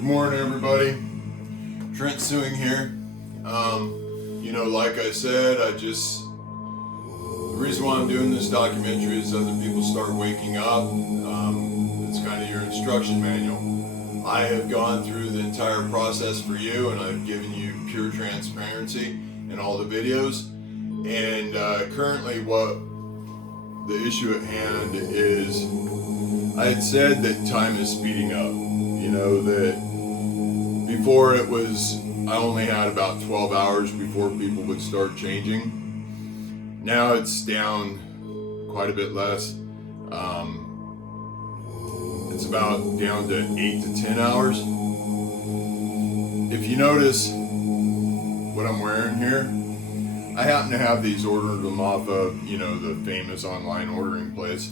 Good morning, everybody. Trent Suing here. Like I said, the reason why I'm doing this documentary is other people start waking up. It's kind of your instruction manual. I have gone through the entire process for you, and I've given you pure transparency in all the videos. And currently, what the issue at hand is, I had said that time is speeding up. That before it was, I only had about 12 hours before people would start changing. Now it's down quite a bit less. It's about down to 8 to 10 hours. If you notice what I'm wearing here, I happen to have these ordered them off of, the famous online ordering place.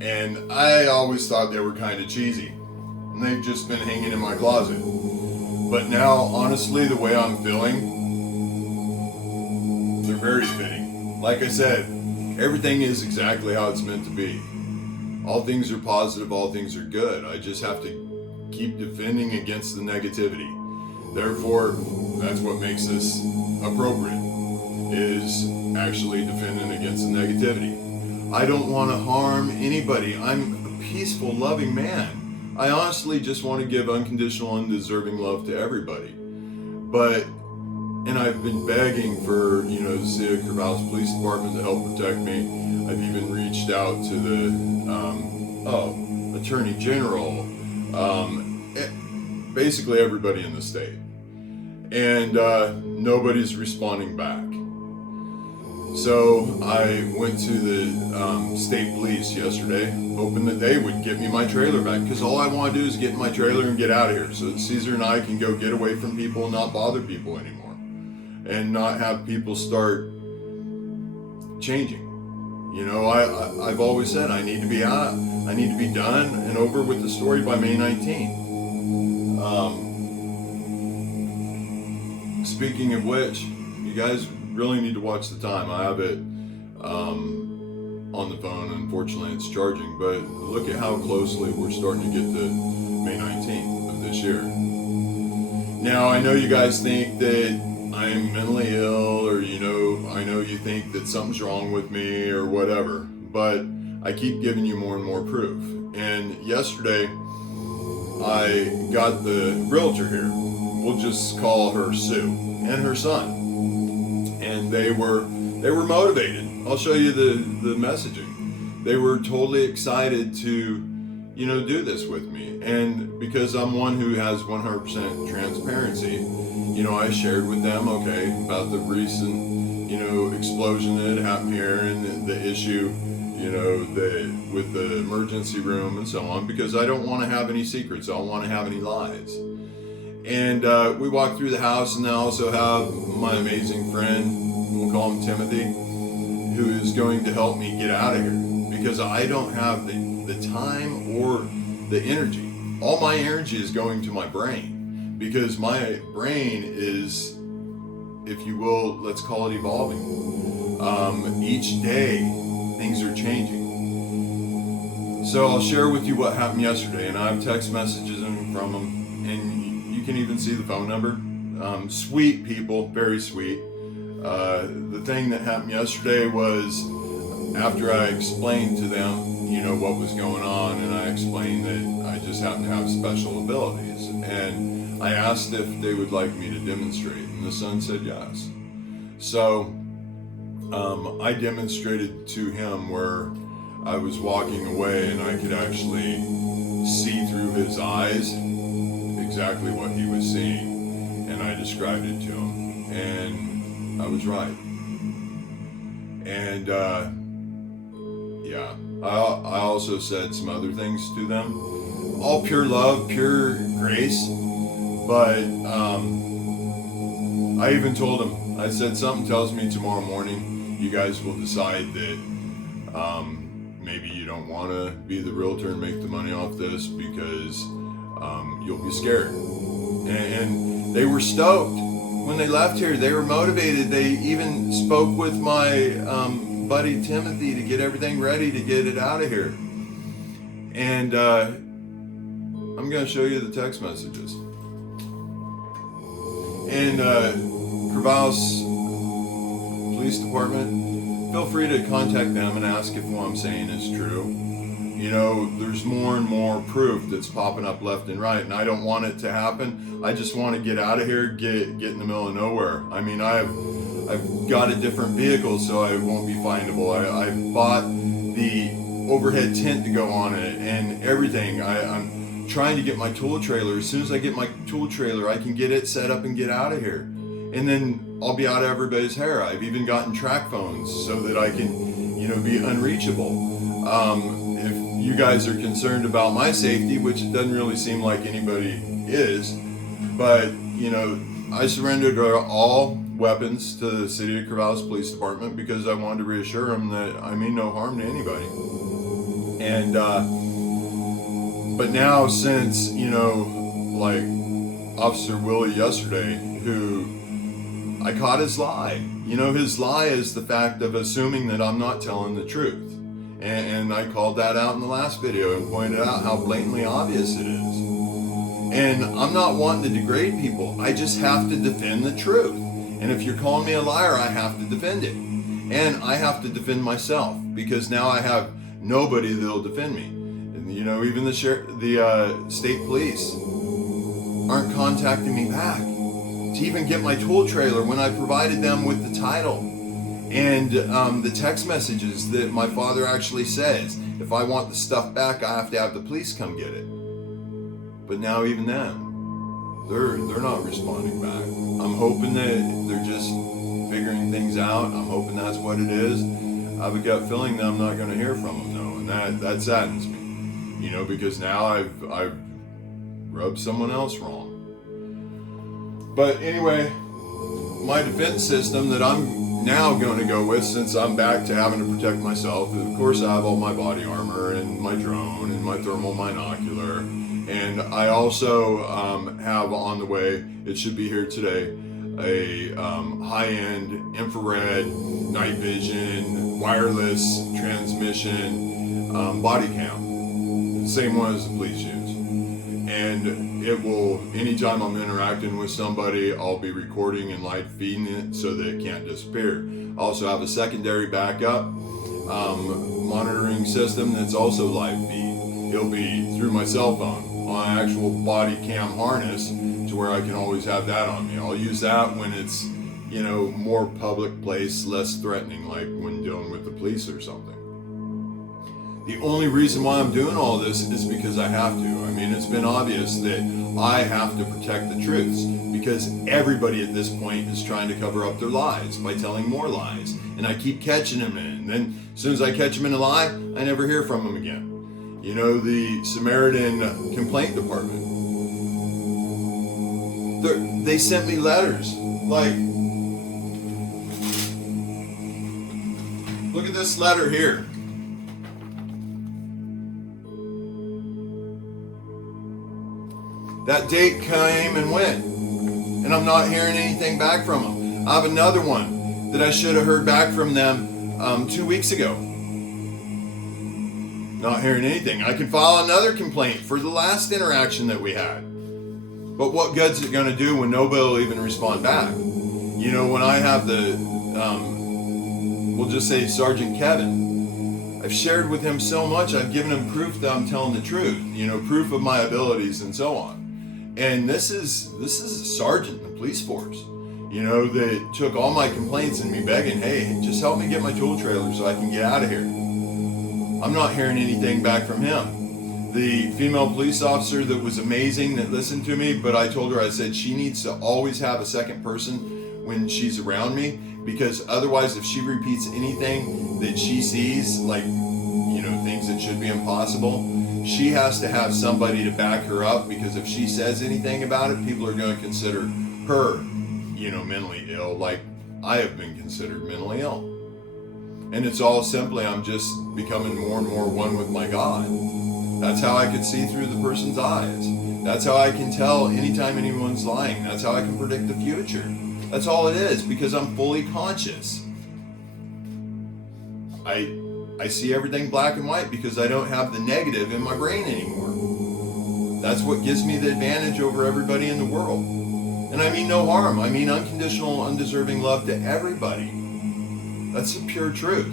And I always thought they were kind of cheesy. And they've just been hanging in my closet. But now, honestly, the way I'm feeling, they're very fitting. Like I said, everything is exactly how it's meant to be. All things are positive, all things are good. I just have to keep defending against the negativity. Therefore, that's what makes this appropriate, is actually defending against the negativity. I don't want to harm anybody. I'm a peaceful, loving man. I honestly just want to give unconditional, undeserving love to everybody. And I've been begging for, the City of Corvallis Police Department to help protect me. I've even reached out to the Attorney General, basically everybody in the state. And nobody's responding back. So I went to the state police yesterday, hoping that they would get me my trailer back, because all I want to do is get in my trailer and get out of here, so that Caesar and I can go get away from people and not bother people anymore, and not have people start changing. I've always said I need to be out. I need to be done and over with the story by May 19th. Speaking of which, you guys really need to watch the time. I have it on the phone. Unfortunately, it's charging, but look at how closely we're starting to get to May 19th of this year. Now, I know you guys think that I'm mentally ill, or I know you think that something's wrong with me or whatever, but I keep giving you more and more proof. And yesterday, I got the realtor here. We'll just call her Sue, and her son. And they were motivated. I'll show you the messaging. They were totally excited to, do this with me. And because I'm one who has 100% transparency, I shared with them, about the recent, explosion that happened here, and the issue, with the emergency room and so on, because I don't want to have any secrets. I don't want to have any lies. And we walked through the house, and I also have my amazing friend, we'll call him Timothy, who is going to help me get out of here, because I don't have the time or the energy. All my energy is going to my brain, because my brain is, if you will, let's call it evolving. Each day, things are changing. So I'll share with you what happened yesterday, and I have text messages from them, and you can even see the phone number. Sweet people, very sweet. The thing that happened yesterday was, after I explained to them, what was going on, and I explained that I just happen to have special abilities, and I asked if they would like me to demonstrate, and the son said yes. So I demonstrated to him where I was walking away, and I could actually see through his eyes exactly what he was seeing, and I described it to him, and I was right. And I also said some other things to them, all pure love, pure grace, but I even told them, I said, something tells me tomorrow morning you guys will decide that maybe you don't want to be the realtor and make the money off this, because you'll be scared. And they were stoked when they left here. They were motivated. They even spoke with my buddy Timothy to get everything ready to get it out of here. And I'm going to show you the text messages. And Crevasse Police Department, feel free to contact them and ask if what I'm saying is true. You know, there's more and more proof that's popping up left and right, and I don't want it to happen. I just want to get out of here, get in the middle of nowhere. I mean, I've got a different vehicle, so I won't be findable. I bought the overhead tent to go on it and everything. I'm trying to get my tool trailer. As soon as I get my tool trailer, I can get it set up and get out of here. And then I'll be out of everybody's hair. I've even gotten track phones so that I can, you know, be unreachable. If you guys are concerned about my safety, which it doesn't really seem like anybody is, but, you know, I surrendered all weapons to the City of Crevasse Police Department because I wanted to reassure them that I mean no harm to anybody. And, but now since, you know, like Officer Willie yesterday, who I caught his lie. You know, his lie is the fact of assuming that I'm not telling the truth. And I called that out in the last video and pointed out how blatantly obvious it is. And I'm not wanting to degrade people. I just have to defend the truth. And if you're calling me a liar, I have to defend it. And I have to defend myself because now I have nobody that'll defend me. And, you know, even the state police aren't contacting me back to even get my tool trailer when I provided them with the title and the text messages that my father actually says, if I want the stuff back, I have to have the police come get it. But now even then, they're not responding back. I'm hoping that they're just figuring things out. I'm hoping that's what it is. I have a gut feeling that I'm not going to hear from them though, and that saddens me. You know, because now I've rubbed someone else wrong. But anyway, my defense system that I'm now going to go with, since I'm back to having to protect myself, of course I have all my body armor and my drone and my thermal binocular, and I also have on the way, it should be here today, a high-end infrared night vision wireless transmission body cam, same one as the police use. And it will, anytime I'm interacting with somebody, I'll be recording and live feeding it so that it can't disappear. I also have a secondary backup monitoring system that's also live feed. It'll be through my cell phone on an actual body cam harness to where I can always have that on me. I'll use that when it's, you know, more public place, less threatening, like when dealing with the police or something. The only reason why I'm doing all this is because I have to. I mean, it's been obvious that I have to protect the truths because everybody at this point is trying to cover up their lies by telling more lies. And I keep catching them in. And then as soon as I catch them in a lie, I never hear from them again. You know, the Samaritan Complaint Department, they sent me letters like, look at this letter here. That date came and went, and I'm not hearing anything back from them. I have another one that I should have heard back from them 2 weeks ago. Not hearing anything. I can file another complaint for the last interaction that we had. But what good's it going to do when nobody will even respond back? You know, when I have the, we'll just say Sergeant Kevin, I've shared with him so much, I've given him proof that I'm telling the truth, you know, proof of my abilities and so on. And this is a sergeant in the police force, you know, that took all my complaints and me begging, hey, just help me get my tool trailer so I can get out of here. I'm not hearing anything back from him. The female police officer that was amazing that listened to me, but I told her, I said, she needs to always have a second person when she's around me, because otherwise if she repeats anything that she sees, like, you know, things that should be impossible, she has to have somebody to back her up, because if she says anything about it, people are going to consider her, you know, mentally ill, like I have been considered mentally ill. And it's all simply, I'm just becoming more and more one with my God. That's how I can see through the person's eyes. That's how I can tell anytime anyone's lying. That's how I can predict the future. That's all it is, because I'm fully conscious. I see everything black and white because I don't have the negative in my brain anymore. That's what gives me the advantage over everybody in the world. And I mean no harm. I mean unconditional, undeserving love to everybody. That's the pure truth.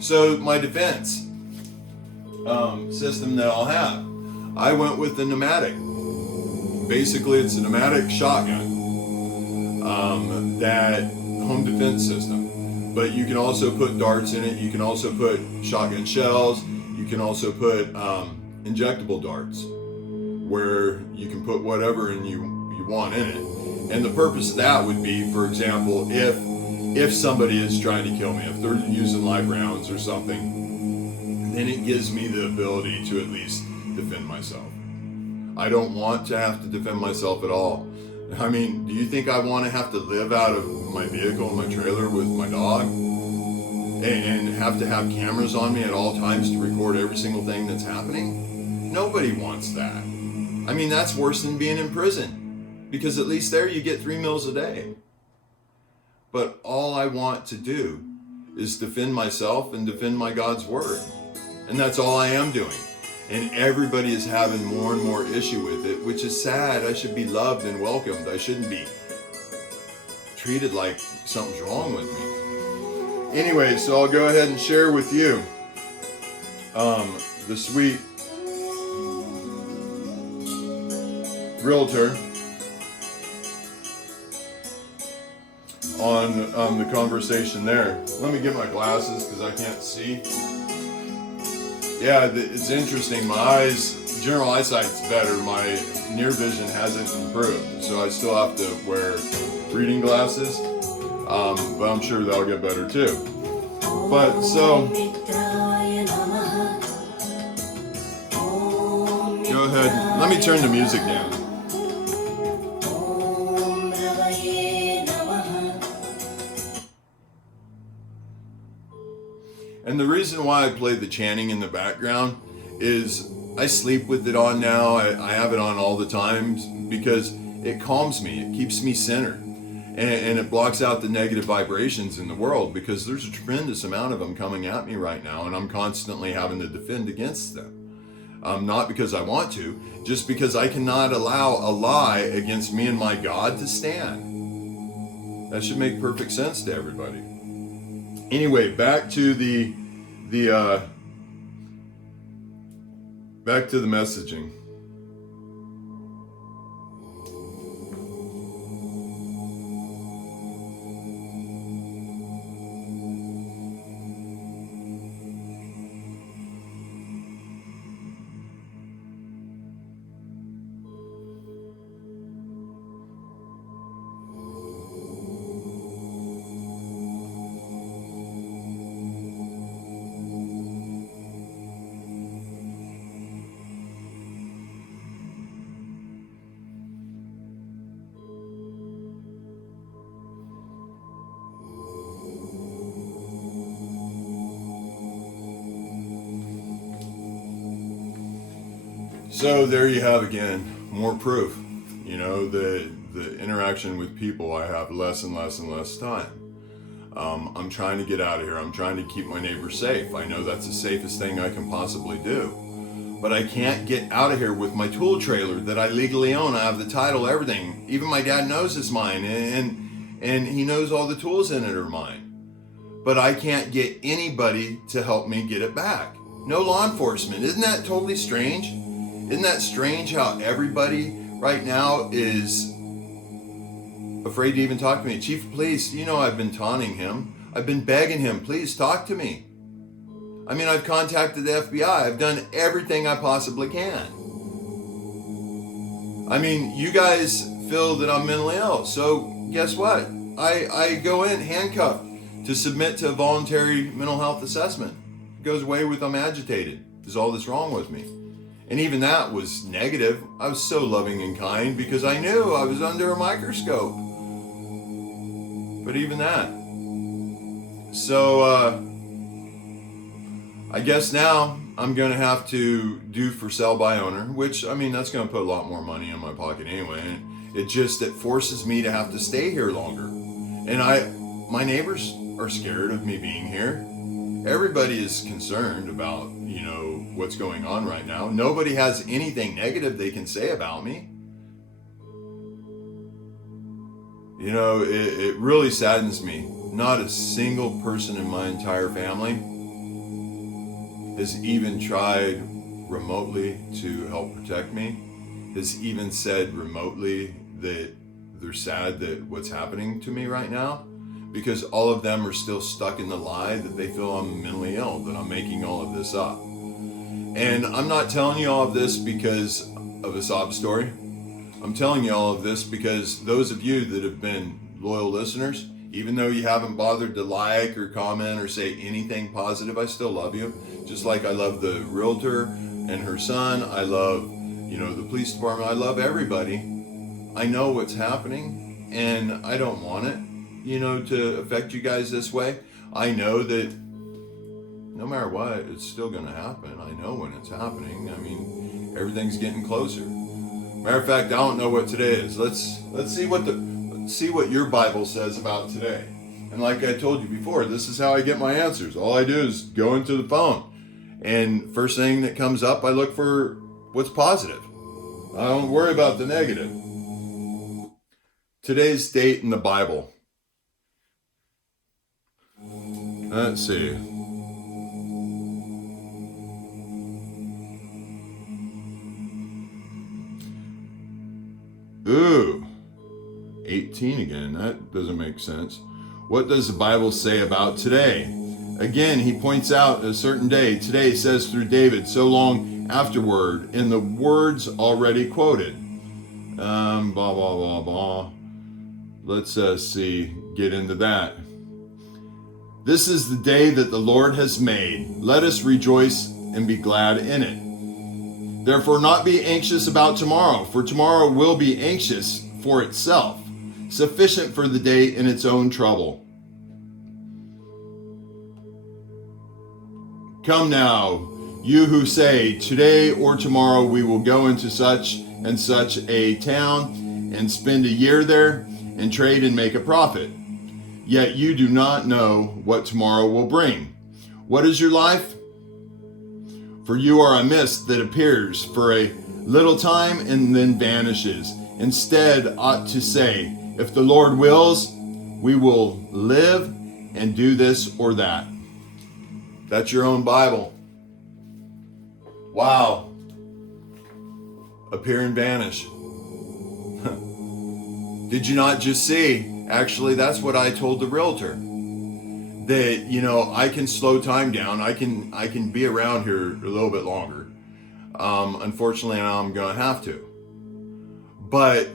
So my defense system that I'll have, I went with the pneumatic. Basically, it's a pneumatic shotgun, that home defense system. But you can also put darts in it. You can also put shotgun shells. You can also put injectable darts, where you can put whatever you want in it. And the purpose of that would be, for example, if somebody is trying to kill me, if they're using live rounds or something, then it gives me the ability to at least defend myself. I don't want to have to defend myself at all. I mean, do you think I want to have to live out of my vehicle and my trailer with my dog and have to have cameras on me at all times to record every single thing that's happening? Nobody wants that. I mean, that's worse than being in prison, because at least there you get 3 meals a day. But all I want to do is defend myself and defend my God's word. And that's all I am doing. And everybody is having more and more issue with it, which is sad. I should be loved and welcomed. I shouldn't be treated like something's wrong with me. Anyway, so I'll go ahead and share with you the sweet realtor on the conversation there. Let me get my glasses because I can't see. Yeah, it's interesting. My eyes, general eyesight's better. My near vision hasn't improved, so I still have to wear reading glasses. But I'm sure that'll get better too. But so, go ahead. Let me turn the music down. And the reason why I play the chanting in the background is I sleep with it on now. I have it on all the time because it calms me. It keeps me centered. And it blocks out the negative vibrations in the world, because there's a tremendous amount of them coming at me right now, and I'm constantly having to defend against them. Not because I want to, just because I cannot allow a lie against me and my God to stand. That should make perfect sense to everybody. Anyway, back to the messaging. So there you have again, more proof. You know, the interaction with people, I have less and less and less time. I'm trying to get out of here. I'm trying to keep my neighbors safe. I know that's the safest thing I can possibly do. But I can't get out of here with my tool trailer that I legally own. I have the title, everything. Even my dad knows it's mine, and he knows all the tools in it are mine. But I can't get anybody to help me get it back. No law enforcement. Isn't that totally strange? Isn't that strange how everybody right now is afraid to even talk to me? Chief of Police, you know I've been taunting him. I've been begging him, please talk to me. I mean, I've contacted the FBI. I've done everything I possibly can. I mean, you guys feel that I'm mentally ill. So guess what? I go in handcuffed to submit to a voluntary mental health assessment. It goes away with I'm agitated. Is all that's wrong with me? And even that was negative. I was so loving and kind because I knew I was under a microscope. But even that. So, I guess now I'm going to have to do for sale by owner, which, I mean, that's going to put a lot more money in my pocket anyway. And it forces me to have to stay here longer. And my neighbors are scared of me being here. Everybody is concerned about, you know, what's going on right now. Nobody has anything negative they can say about me. It really saddens me. Not a single person in my entire family has even tried remotely to help protect me, has even said remotely that they're sad that what's happening to me right now, because all of them are still stuck in the lie that they feel I'm mentally ill, that I'm making all of this up. And I'm not telling you all of this because of a sob story. I'm telling you all of this because those of you that have been loyal listeners, even though you haven't bothered to like or comment or say anything positive, I still love you. Just like I love the realtor and her son. I love, the police department. I love everybody. I know what's happening and I don't want it, to affect you guys this way. I know that no matter what, it's still going to happen. I know when it's happening. I mean, everything's getting closer. Matter of fact, I don't know what today is. Let's see what your Bible says about today. And like I told you before, this is how I get my answers. All I do is go into the phone, and first thing that comes up, I look for what's positive. I don't worry about the negative. Today's date in the Bible. Let's see. Ooh, 18 again. That doesn't make sense. What does the Bible say about today? Again, he points out a certain day. Today says through David, so long afterward, in the words already quoted. Blah, blah, blah, blah. Let's get into that. This is the day that the Lord has made. Let us rejoice and be glad in it. Therefore, not be anxious about tomorrow, for tomorrow will be anxious for itself. Sufficient for the day in its own trouble. Come now, you who say, today or tomorrow we will go into such and such a town and spend a year there and trade and make a profit. Yet you do not know what tomorrow will bring. What is your life? For you are a mist that appears for a little time and then vanishes. Instead, ought to say, if the Lord wills, we will live and do this or that. That's your own Bible. Wow. Appear and vanish. Did you not just see? Actually, that's what I told the realtor. That, I can slow time down. I can be around here a little bit longer. Unfortunately, I'm going to have to. But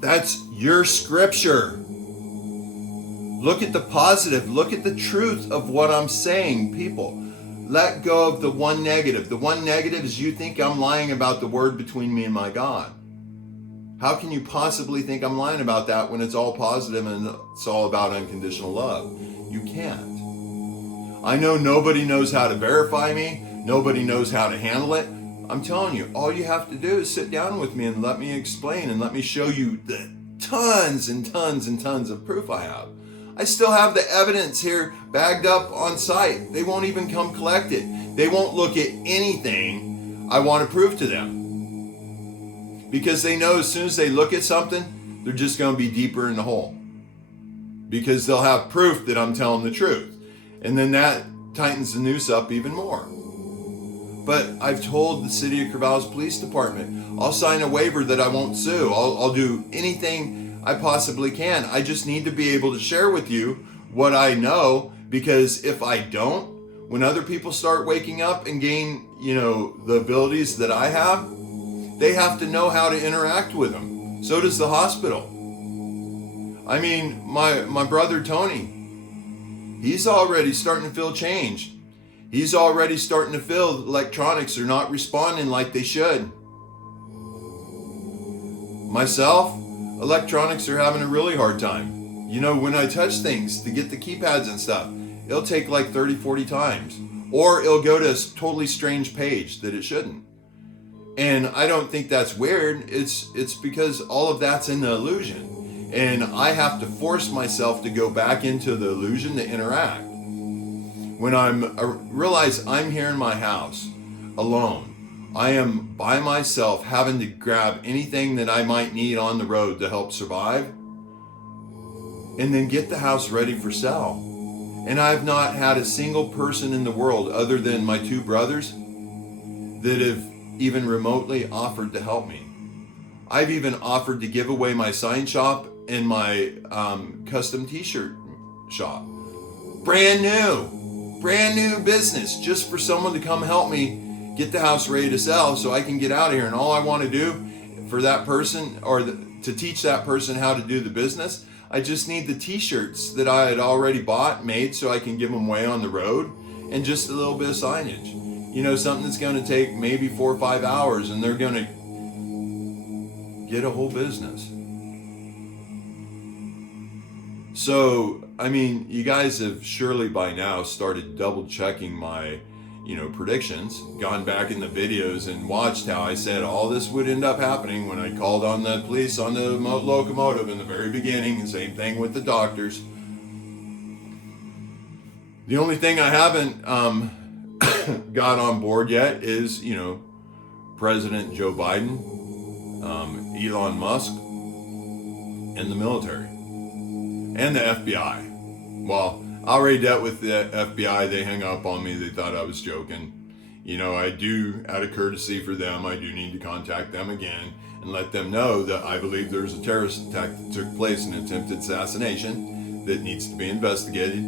that's your scripture. Look at the positive. Look at the truth of what I'm saying, people. Let go of the one negative. The one negative is you think I'm lying about the word between me and my God. How can you possibly think I'm lying about that when it's all positive and it's all about unconditional love? You can't. I know nobody knows how to verify me. Nobody knows how to handle it. I'm telling you, all you have to do is sit down with me and let me explain and let me show you the tons and tons and tons of proof I have. I still have the evidence here bagged up on site. They won't even come collect it. They won't look at anything I want to prove to them. Because they know as soon as they look at something, they're just going to be deeper in the hole. Because they'll have proof that I'm telling the truth. And then that tightens the noose up even more. But I've told the City of Corvallis Police Department, I'll sign a waiver that I won't sue. I'll do anything I possibly can. I just need to be able to share with you what I know, because if I don't, when other people start waking up and gain, the abilities that I have, they have to know how to interact with them. So does the hospital. I mean, my brother Tony, he's already starting to feel change. He's already starting to feel electronics are not responding like they should. Myself, electronics are having a really hard time. When I touch things to get the keypads and stuff, it'll take like 30, 40 times. Or it'll go to a totally strange page that it shouldn't. And I don't think that's weird. It's because all of that's in the illusion. And I have to force myself to go back into the illusion to interact. When I realize I'm here in my house alone, I am by myself having to grab anything that I might need on the road to help survive. and then get the house ready for sale. And I've not had a single person in the world other than my two brothers that have even remotely offered to help me. I've even offered to give away my sign shop and my custom t-shirt shop. Brand new business, just for someone to come help me get the house ready to sell so I can get out of here. And all I want to do for that person, or to teach that person how to do the business, I just need the t-shirts that I had already bought, made, so I can give them away on the road, and just a little bit of signage. You know, something that's going to take maybe 4 or 5 hours, and they're going to get a whole business. So, I mean, you guys have surely by now started double checking my, predictions, gone back in the videos and watched how I said all this would end up happening when I called on the police on the locomotive in the very beginning, and same thing with the doctors. The only thing I haven't got on board yet is, President Joe Biden, Elon Musk, and the military, and the FBI. Well, I already dealt with the FBI. They hung up on me. They thought I was joking. I do, out of courtesy for them, I do need to contact them again and let them know that I believe there's a terrorist attack that took place, an attempted assassination that needs to be investigated,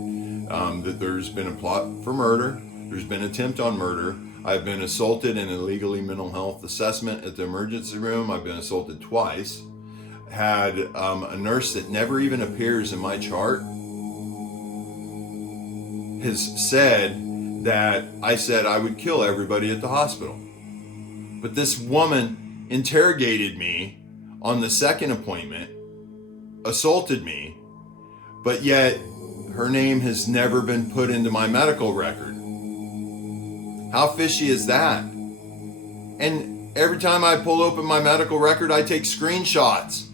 that there's been a plot for murder, there's been an attempt on murder, I've been assaulted in illegally mental health assessment at the emergency room, I've been assaulted twice, had a nurse that never even appears in my chart has said that I said I would kill everybody at the hospital. But this woman interrogated me on the second appointment, assaulted me, but yet her name has never been put into my medical record. How fishy is that? And every time I pull open my medical record, I take screenshots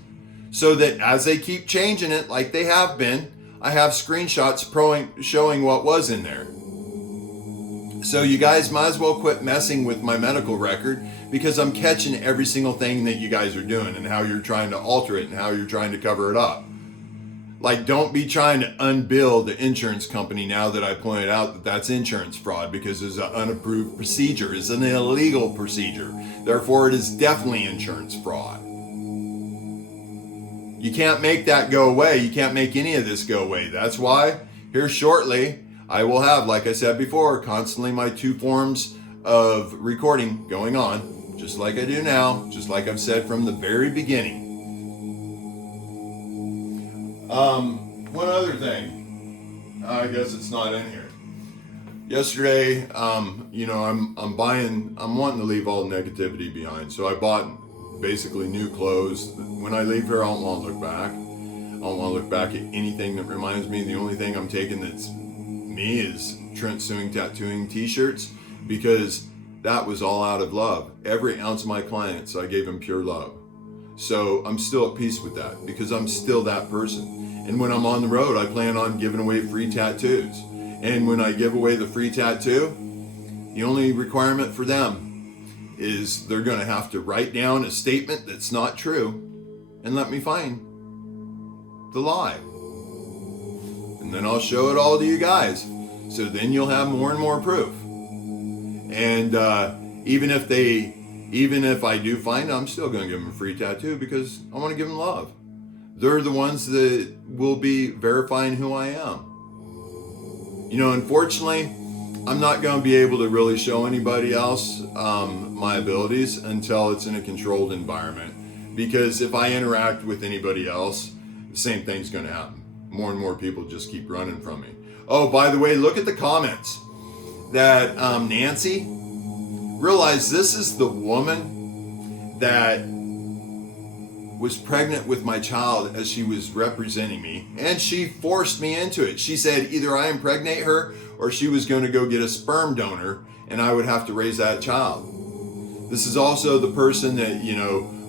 so that as they keep changing it, like they have been, I have screenshots showing what was in there. So you guys might as well quit messing with my medical record, because I'm catching every single thing that you guys are doing and how you're trying to alter it and how you're trying to cover it up. Like, don't be trying to unbill the insurance company now that I pointed out that that's insurance fraud, because it's an unapproved procedure. It's an illegal procedure. Therefore, it is definitely insurance fraud. You can't make that go away. You can't make any of this go away. That's why here shortly I will have, like I said before, constantly my 2 forms of recording going on, just like I do now, just like I've said from the very beginning. One other thing, I guess it's not in here. Yesterday, I'm wanting to leave all negativity behind, so I bought basically new clothes. When I leave here, I don't want to look back. I don't want to look back at anything that reminds me. The only thing I'm taking that's me is Trent Suing tattooing t-shirts, because that was all out of love. Every ounce of my clients, I gave them pure love. So I'm still at peace with that, because I'm still that person. And when I'm on the road, I plan on giving away free tattoos. And when I give away the free tattoo, the only requirement for them is they're going to have to write down a statement that's not true and let me find the lie. And then I'll show it all to you guys. So then you'll have more and more proof. And even if I do find it, I'm still going to give them a free tattoo, because I want to give them love. They're the ones that will be verifying who I am. Unfortunately, I'm not going to be able to really show anybody else my abilities until it's in a controlled environment. Because if I interact with anybody else, the same thing's going to happen. More and more people just keep running from me. Oh, by the way, look at the comments. That Nancy, realize this is the woman that was pregnant with my child as she was representing me, and she forced me into it. She said either I impregnate her or she was going to go get a sperm donor and I would have to raise that child. This is also the person that,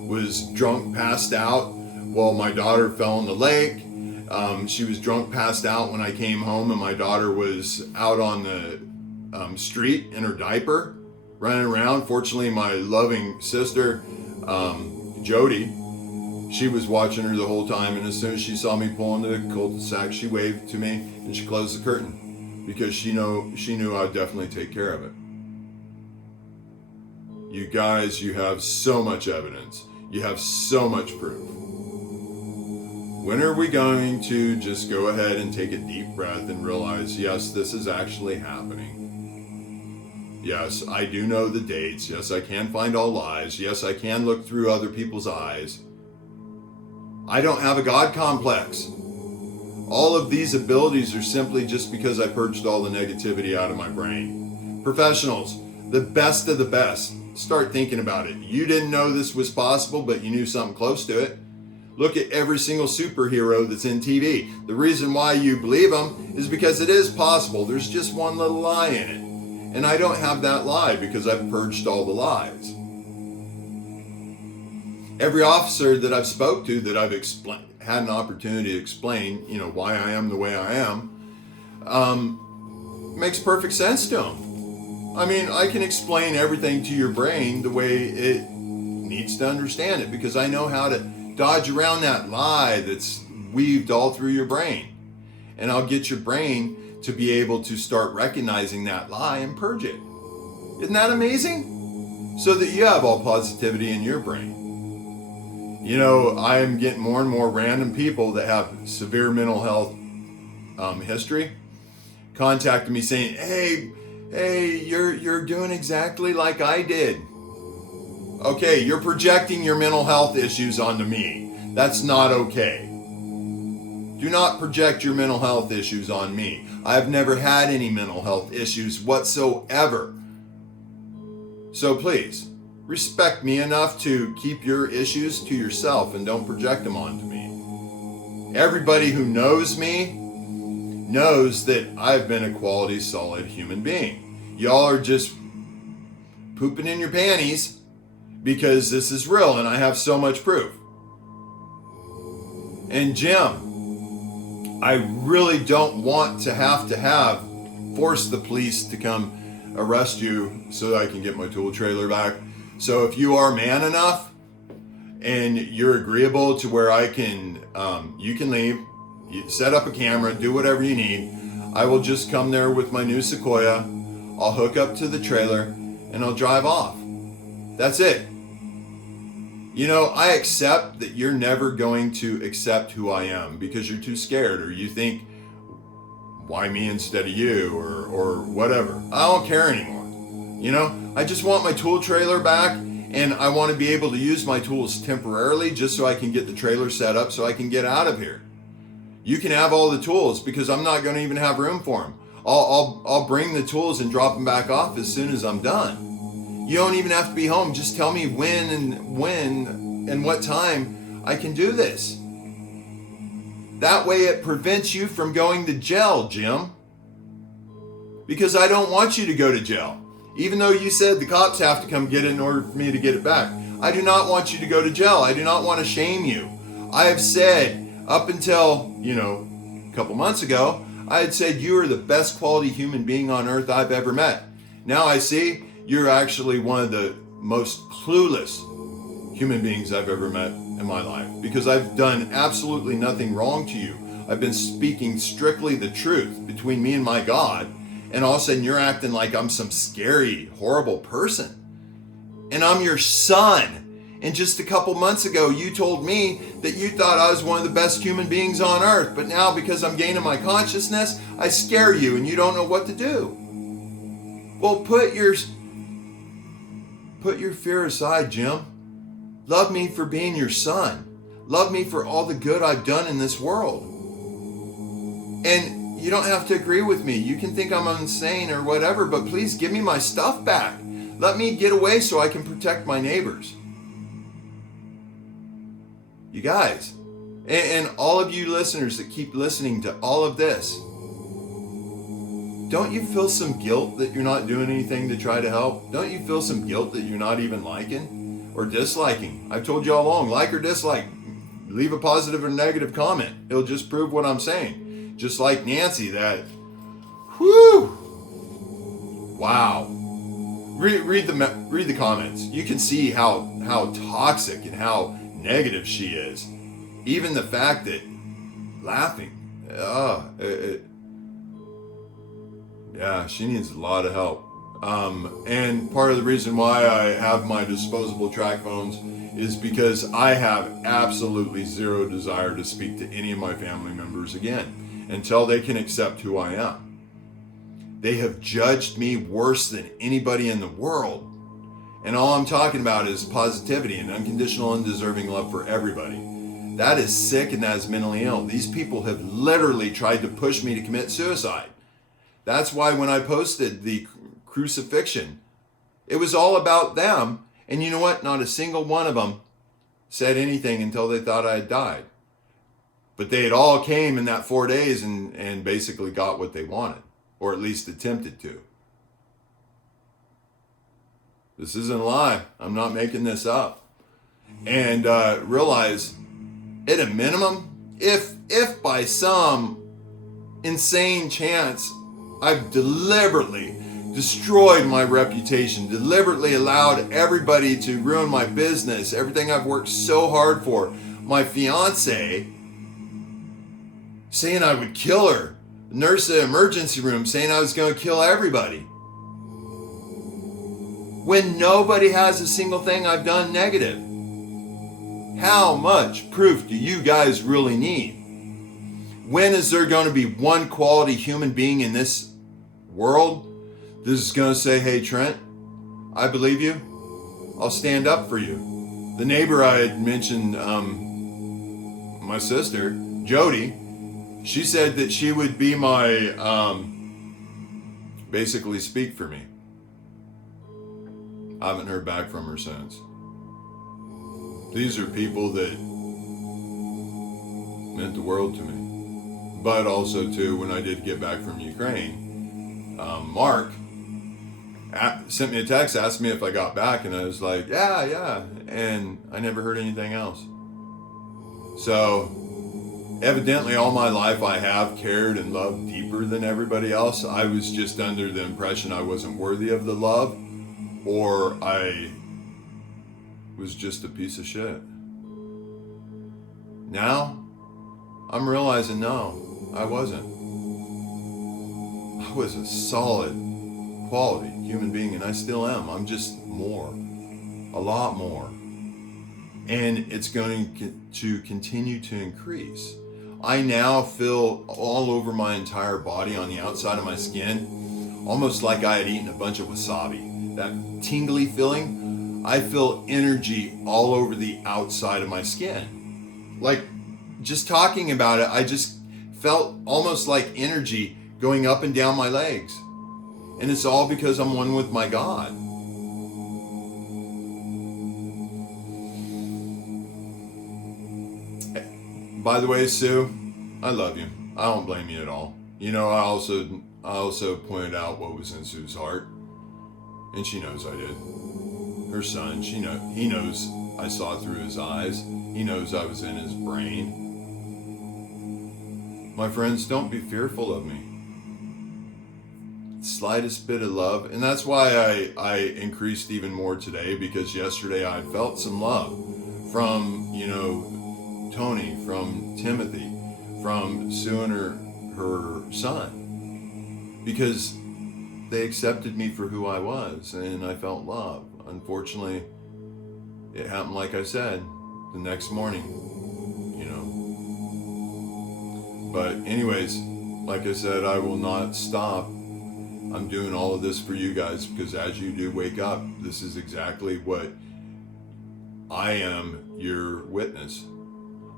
was drunk, passed out while my daughter fell in the lake. She was drunk, passed out when I came home, and my daughter was out on the street in her diaper, running around. Fortunately, my loving sister, Jody, She was watching her the whole time, and as soon as she saw me pull into the cul-de-sac, she waved to me and she closed the curtain because she knew I'd definitely take care of it. You guys, you have so much evidence. You have so much proof. When are we going to just go ahead and take a deep breath and realize, yes, this is actually happening? Yes, I do know the dates. Yes, I can find all lies. Yes, I can look through other people's eyes. I don't have a God complex. All of these abilities are simply just because I purged all the negativity out of my brain. Professionals, the best of the best, start thinking about it. You didn't know this was possible, but you knew something close to it. Look at every single superhero that's in TV. The reason why you believe them is because it is possible. There's just one little lie in it. And I don't have that lie because I've purged all the lies. Every officer that I've spoke to, that I've had an opportunity to explain, why I am the way I am, makes perfect sense to them. I mean, I can explain everything to your brain the way it needs to understand it because I know how to dodge around that lie that's weaved all through your brain. And I'll get your brain to be able to start recognizing that lie and purge it. Isn't that amazing? So that you have all positivity in your brain. I am getting more and more random people that have severe mental health history contacting me saying, hey, you're doing exactly like I did. Okay, you're projecting your mental health issues onto me. That's not okay. Do not project your mental health issues on me. I've never had any mental health issues whatsoever. So please, respect me enough to keep your issues to yourself and don't project them onto me. Everybody who knows me knows that I've been a quality, solid human being. Y'all are just pooping in your panties because this is real and I have so much proof. And Jim, I really don't want to have force the police to come arrest you so that I can get my tool trailer back. So if you are man enough and you're agreeable to where I can, you can leave, you set up a camera, do whatever you need. I will just come there with my new Sequoia. I'll hook up to the trailer and I'll drive off. That's it. I accept that you're never going to accept who I am because you're too scared or you think, why me instead of you or whatever. I don't care anymore. I just want my tool trailer back and I want to be able to use my tools temporarily just so I can get the trailer set up so I can get out of here. You can have all the tools because I'm not going to even have room for them. I'll bring the tools and drop them back off as soon as I'm done. You don't even have to be home. Just tell me when and what time I can do this. That way it prevents you from going to jail, Jim. Because I don't want you to go to jail. Even though you said the cops have to come get it in order for me to get it back. I do not want you to go to jail. I do not want to shame you. I have said up until, a couple months ago, I had said you are the best quality human being on earth I've ever met. Now I see you're actually one of the most clueless human beings I've ever met in my life because I've done absolutely nothing wrong to you. I've been speaking strictly the truth between me and my God, and all of a sudden you're acting like I'm some scary, horrible person. And I'm your son. And just a couple months ago, you told me that you thought I was one of the best human beings on earth, but now because I'm gaining my consciousness, I scare you and you don't know what to do. Well, put your fear aside, Jim. Love me for being your son. Love me for all the good I've done in this world. And you don't have to agree with me. You can think I'm insane or whatever, but please give me my stuff back. Let me get away so I can protect my neighbors. You guys, and all of you listeners that keep listening to all of this, don't you feel some guilt that you're not doing anything to try to help? Don't you feel some guilt that you're not even liking or disliking? I've told you all along, like or dislike, leave a positive or negative comment. It'll just prove what I'm saying. Just like Nancy, that, wow. Read the comments. You can see how toxic and how negative she is. Even the fact that laughing, yeah, she needs a lot of help. And part of the reason why I have my disposable track phones is because I have absolutely zero desire to speak to any of my family members again until they can accept who I am. They have judged me worse than anybody in the world. And all I'm talking about is positivity and unconditional and deserving love for everybody. That is sick and that is mentally ill. These people have literally tried to push me to commit suicide. That's why when I posted the crucifixion, it was all about them. And you know what? Not a single one of them said anything until they thought I had died. But they had all came in that 4 days and basically got what they wanted, or at least attempted to. This isn't a lie. I'm not making this up. And realize, at a minimum, if by some insane chance I've deliberately destroyed my reputation, deliberately allowed everybody to ruin my business, everything I've worked so hard for, my fiance saying I would kill her, nurse at the emergency room saying I was going to kill everybody, when nobody has a single thing I've done negative. How much proof do you guys really need? When is there going to be one quality human being in this world this is going to say, hey, Trent, I believe you. I'll stand up for you. The neighbor I had mentioned, my sister, Jody, she said that she would be my, basically speak for me. I haven't heard back from her since. These are people that meant the world to me. But also, too, when I did get back from Ukraine, Mark sent me a text, asked me if I got back, and I was like, yeah, and I never heard anything else. So, evidently all my life I have cared and loved deeper than everybody else. I was just under the impression I wasn't worthy of the love, or I was just a piece of shit. Now, I'm realizing, no, I wasn't. I was a solid, quality human being, and I still am. I'm just more, a lot more. And it's going to continue to increase. I now feel all over my entire body, on the outside of my skin, almost like I had eaten a bunch of wasabi. That tingly feeling, I feel energy all over the outside of my skin. Like, just talking about it, I just felt almost like energy going up and down my legs. And it's all because I'm one with my God. By the way, Sue, I love you. I don't blame you at all. You know, I also pointed out what was in Sue's heart, and she knows I did. Her son, he knows I saw through his eyes. He knows I was in his brain. My friends, don't be fearful of me. Slightest bit of love, and that's why I increased even more today, because yesterday I felt some love from, Tony, from Timothy, from Sue and her son, because they accepted me for who I was, and I felt love. Unfortunately, it happened, like I said, the next morning, But anyways, like I said, I will not stop. I'm doing all of this for you guys, because as you do wake up, this is exactly what I am, your witness.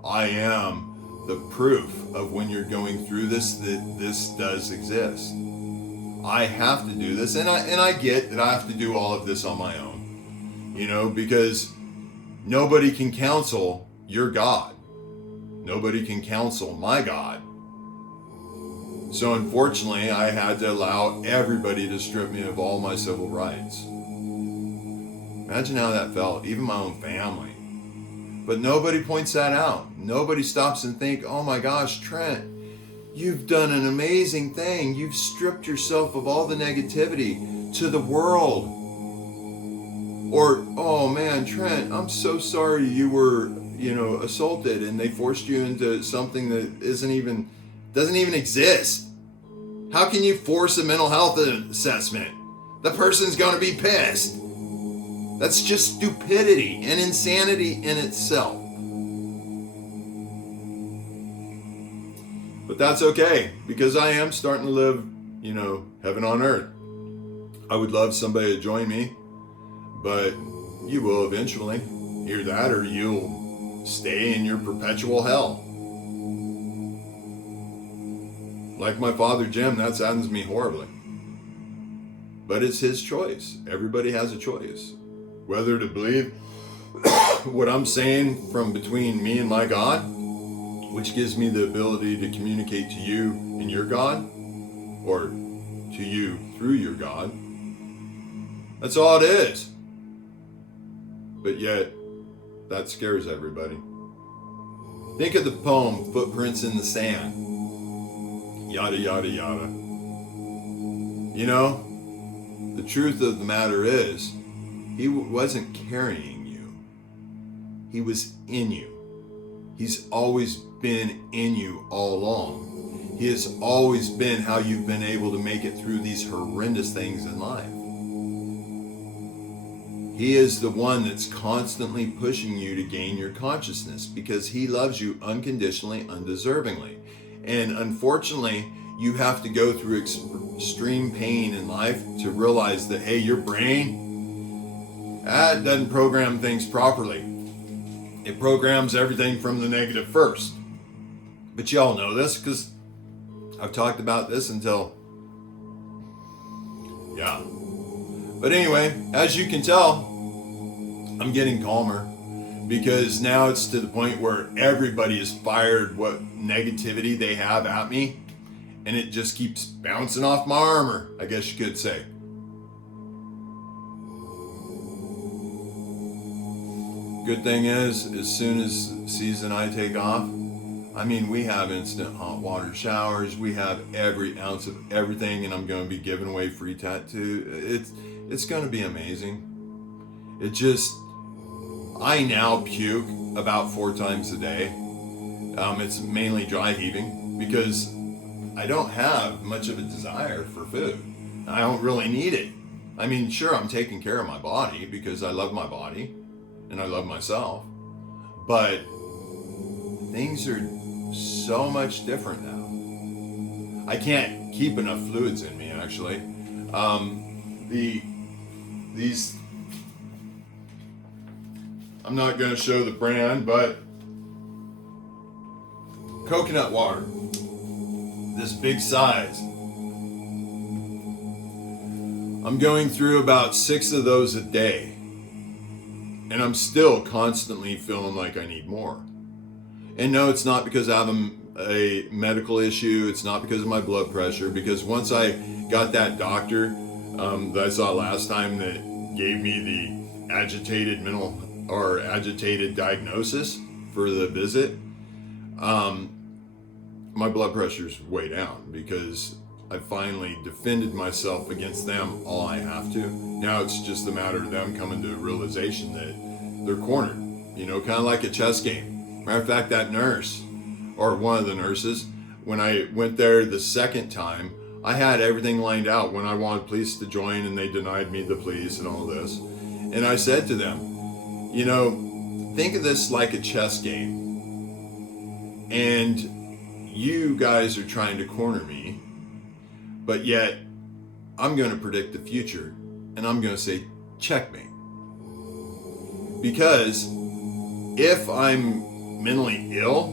I am the proof of when you're going through this, that this does exist. I have to do this, and I get that I have to do all of this on my own, because nobody can counsel your God. Nobody can counsel my God. So unfortunately, I had to allow everybody to strip me of all my civil rights. Imagine how that felt, even my own family. But nobody points that out. Nobody stops and think, oh my gosh, Trent, you've done an amazing thing. You've stripped yourself of all the negativity to the world. Or, oh man, Trent, I'm so sorry you were, assaulted, and they forced you into something that doesn't even exist. How can you force a mental health assessment? The person's going to be pissed. That's just stupidity and insanity in itself. But that's okay, because I am starting to live, heaven on earth. I would love somebody to join me, but you will eventually. Either that or you'll stay in your perpetual hell. Like my father Jim, that saddens me horribly. But it's his choice. Everybody has a choice. Whether to believe what I'm saying from between me and my God, which gives me the ability to communicate to you and your God, or to you through your God. That's all it is. But yet, that scares everybody. Think of the poem, Footprints in the Sand. Yada, yada, yada. The truth of the matter is, he wasn't carrying you. He was in you. He's always been in you all along. He has always been how you've been able to make it through these horrendous things in life. He is the one that's constantly pushing you to gain your consciousness because he loves you unconditionally, undeservingly. And unfortunately, you have to go through extreme pain in life to realize that, hey, your brain, that doesn't program things properly. It programs everything from the negative first. But y'all know this because I've talked about this until, yeah. But anyway, as you can tell, I'm getting calmer because now it's to the point where everybody has fired what negativity they have at me, and it just keeps bouncing off my armor, I guess you could say. Good thing is, as soon as C's and I take off, we have instant hot water showers. We have every ounce of everything, and I'm going to be giving away free tattoo. It's going to be amazing. I now puke about 4 times a day. It's mainly dry heaving because I don't have much of a desire for food. I don't really need it. Sure, I'm taking care of my body because I love my body and I love myself. But things are so much different now. I can't keep enough fluids in me, actually. These, I'm not going to show the brand, but coconut water, this big size. I'm going through about 6 of those a day, and I'm still constantly feeling like I need more. And no, it's not because I have a medical issue. It's not because of my blood pressure, because once I got that doctor that I saw last time that gave me the agitated diagnosis for the visit, my blood pressure's way down because I finally defended myself against them all I have to. Now it's just a matter of them coming to a realization that they're cornered, kind of like a chess game. Matter of fact, that nurse, or one of the nurses, when I went there the second time, I had everything lined out when I wanted police to join, and they denied me the police and all this. And I said to them, think of this like a chess game. And you guys are trying to corner me, but yet I'm going to predict the future, and I'm going to say, checkmate. Because if I'm mentally ill,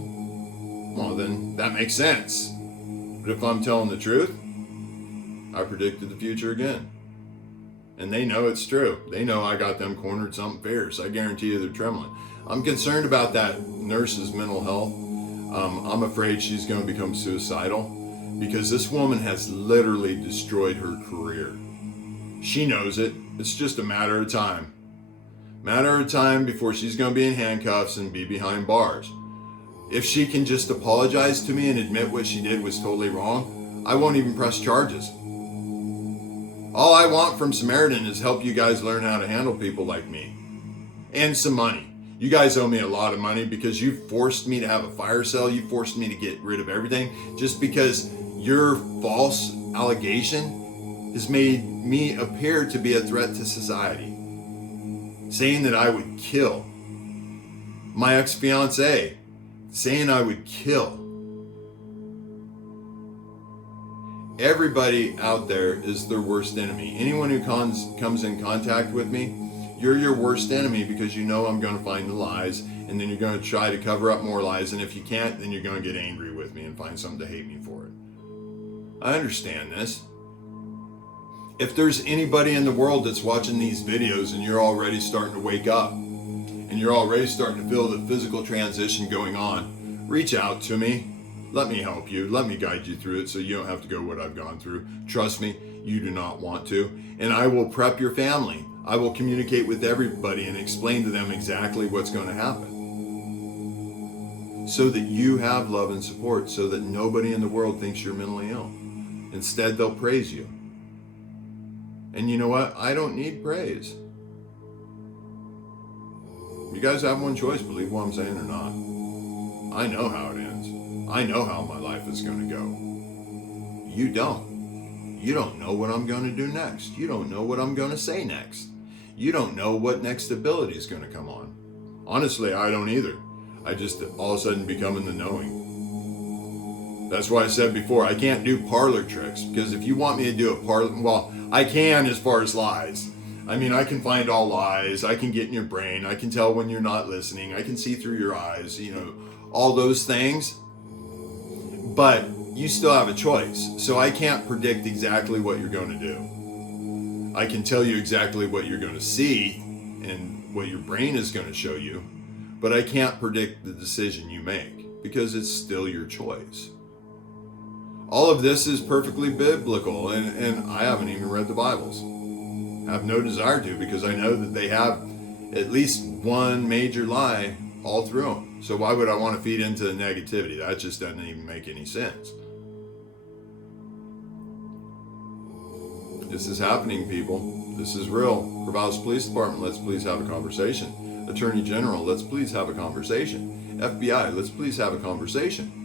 well, then that makes sense. But if I'm telling the truth, I predicted the future again. And they know it's true. They know I got them cornered something fierce. I guarantee you they're trembling. I'm concerned about that nurse's mental health. I'm afraid she's going to become suicidal because this woman has literally destroyed her career. She knows it. It's just a matter of time. Matter of time before she's going to be in handcuffs and be behind bars. If she can just apologize to me and admit what she did was totally wrong, I won't even press charges. All I want from Samaritan is help you guys learn how to handle people like me. And some money. You guys owe me a lot of money because you forced me to have a fire sale. You forced me to get rid of everything just because your false allegation has made me appear to be a threat to society. Saying that I would kill my ex-fiance. Saying I would kill. Everybody out there is their worst enemy. Anyone who comes in contact with me, you're your worst enemy because you know I'm going to find the lies, and then you're going to try to cover up more lies, and if you can't, then you're going to get angry with me and find something to hate me for it. I understand this. If there's anybody in the world that's watching these videos and you're already starting to wake up, and you're already starting to feel the physical transition going on, reach out to me. Let me help you. Let me guide you through it so you don't have to go what I've gone through. Trust me, you do not want to. And I will prep your family. I will communicate with everybody and explain to them exactly what's going to happen. So that you have love and support, so that nobody in the world thinks you're mentally ill. Instead, they'll praise you. And you know what? I don't need praise. You guys have one choice, believe what I'm saying or not. I know how it ends. I know how my life is going to go. You don't. You don't know what I'm going to do next. You don't know what I'm going to say next. You don't know what next ability is going to come on. Honestly, I don't either. I just all of a sudden become in the knowing. That's why I said before, I can't do parlor tricks, because if you want me to do a parlor, well, I can as far as lies. I mean, I can find all lies. I can get in your brain. I can tell when you're not listening. I can see through your eyes, all those things. But you still have a choice. So I can't predict exactly what you're going to do. I can tell you exactly what you're going to see and what your brain is going to show you. But I can't predict the decision you make because it's still your choice. All of this is perfectly biblical, and I haven't even read the Bibles. I have no desire to, because I know that they have at least one major lie all through them. So why would I want to feed into the negativity? That just doesn't even make any sense. This is happening, people. This is real. Corvallis Police Department, let's please have a conversation. Attorney General, let's please have a conversation. FBI, let's please have a conversation.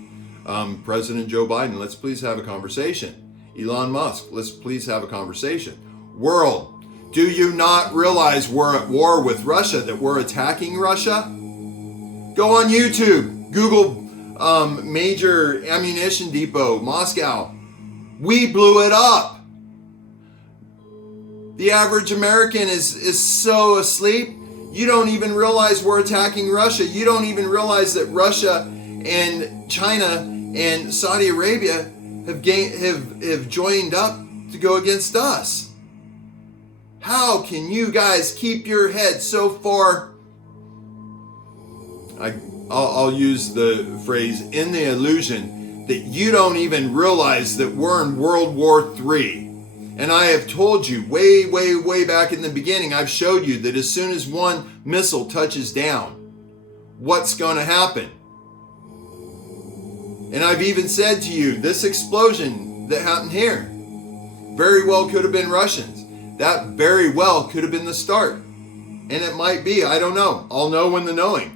President Joe Biden, let's please have a conversation. Elon Musk, let's please have a conversation. World, do you not realize we're at war with Russia, that we're attacking Russia? Go on YouTube, Google major ammunition depot, Moscow. We blew it up. The average American is so asleep, you don't even realize we're attacking Russia. You don't even realize that Russia and China and Saudi Arabia have joined up to go against us. How can you guys keep your head so far? I'll use the phrase, in the illusion that you don't even realize that we're in World War III. And I have told you way, way, way back in the beginning, I've showed you that as soon as one missile touches down, what's going to happen? And I've even said to you, this explosion that happened here very well could have been Russians. That very well could have been the start. And it might be, I don't know. I'll know when the knowing.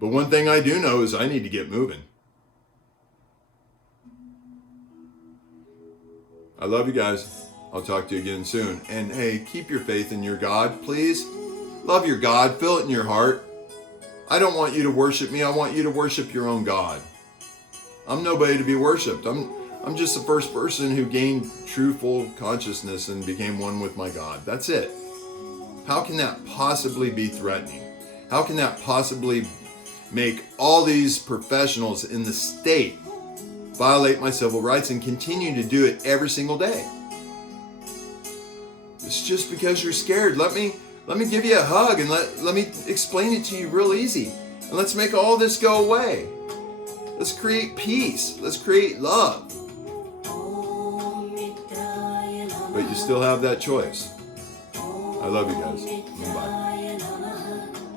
But one thing I do know is I need to get moving. I love you guys. I'll talk to you again soon. And hey, keep your faith in your God, please. Love your God. Feel it in your heart. I don't want you to worship me. I want you to worship your own God. I'm nobody to be worshipped. I'm just the first person who gained true full consciousness and became one with my God. That's it. How can that possibly be threatening? How can that possibly make all these professionals in the state violate my civil rights and continue to do it every single day? It's just because you're scared. Let me give you a hug and let me explain it to you real easy. And let's make all this go away. Let's create peace. Let's create love. But you still have that choice. I love you guys. Bye.